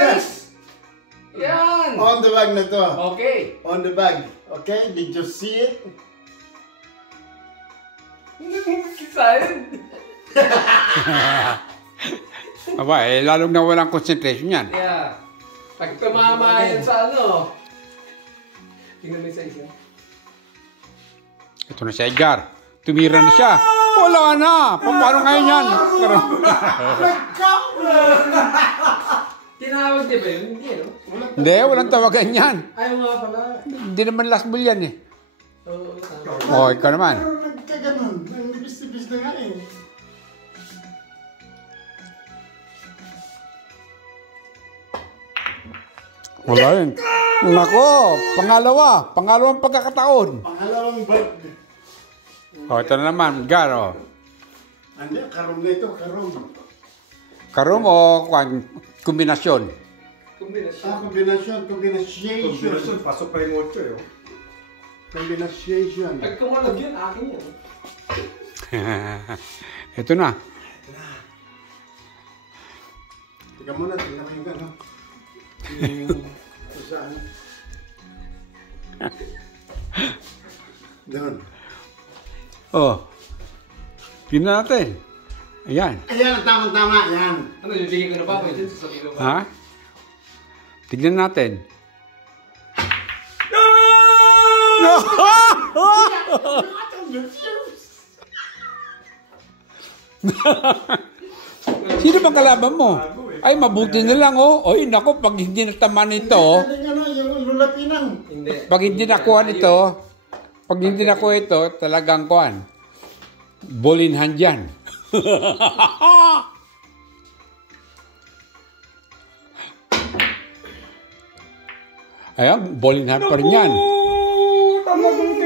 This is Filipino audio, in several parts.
race! Yan! On the bag na to. Okay. On the bag. Okay, did you see it? Sayang. Aba, lalong na walang concentration yan. Yeah. Pag tumama yan sa ano. Tingnan mo yung size yan. Ito na si Edgar. Tumira na siya. Wala na. Paano ngayon yan? Tinawag di ba yun? Hindi, no? Hindi, walang tawagan yan. Ayaw nga pala. Hindi naman last ball yan eh. Oo, tama. Oh, ikaw naman. Pero nagkaganon. Nibis-nibis na nga eh. Wala yun. Nako, pangalawang pagkakataon. Pangalawang bag. O, ito na naman, Edgar, o. Hindi, karong na ito, karong. Karong o kombinasyon? Kombinasyon. Kombinasyon. Kombinasyon, pasok pa yung 8 eh. Kombinasyon. Pag kumalag yun, akin yun. Ito na. Teka muna, tingnan ko yung gano'n. Kung saan. Doon. Oh. Tingnan natin. Ayan. Ayan, tama-tama, yan. Ano, bibigay ko na pa. Pwede sa sabihin ko. Ha? Tignan natin. Sino bang kalaban mo? Ay, mabuti na lang, oh. Oy, nako, pag hindi natama nito, Yung lulapinang. Hindi. pag hindi nakuha nito, pag hindi nakuha ito, talagang kuhan. Ball in hand yan. Ayan, ball in hand pa rin yan.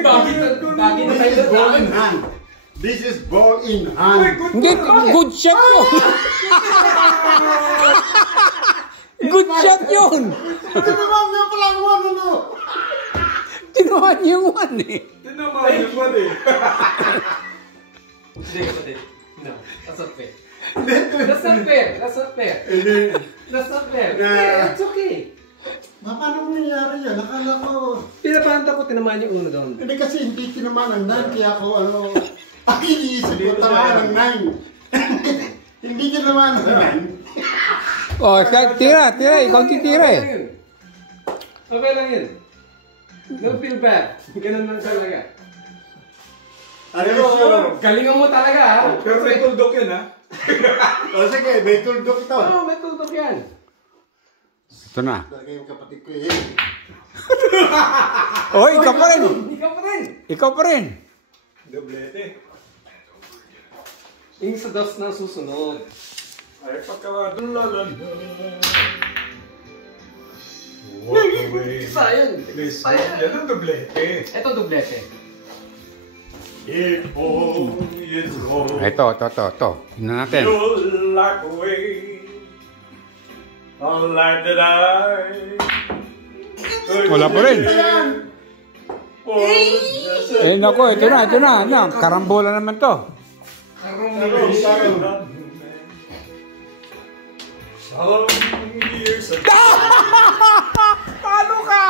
Bakit na tayo Ball in hand. This is ball in hand. Hindi, good shot yun. Good shot yun. Tinamaan niya pala ang ano. Tinamaan niya yung one eh. Tinamaan yung one eh. Hindi, kapatid. No, that's not fair. That's not fair. That's not fair. That's not fair. Yeah, it's okay. Paano mo nangyari yan? Nakala ko. Pinapanta ko, tinamaan yung uno doon. Hindi kasi hindi tinamaan ng 9, kaya ako ano. Ang iniisip ko, tamaan ng 9. Hindi tinamaan ng 9. Oh, tira. Ikaw titira eh. Okay lang yun. Don't feel bad. Ganun lang talaga. Pero, Galingan mo talaga ha. Pero may tuldok yun ha. o sige, may tuldok ito. Oo, may tutok yan. Ito na. Lagay yung kapatid ko eh. Oh, ikaw pa rin. Ikaw pa rin. Ikaw pa rin. Doblete. Yung sa dos na susunod. Ay, pagka... Walk away. Sayang. Please, Sayang. yan ang doblete. Ito dublete. If all is gone, Ito. Tingnan natin. you'll life away. A life that I... Wala pa rin. Oh, Eh, nako, ito na. Karambola naman to. Some years ago. Talo ka!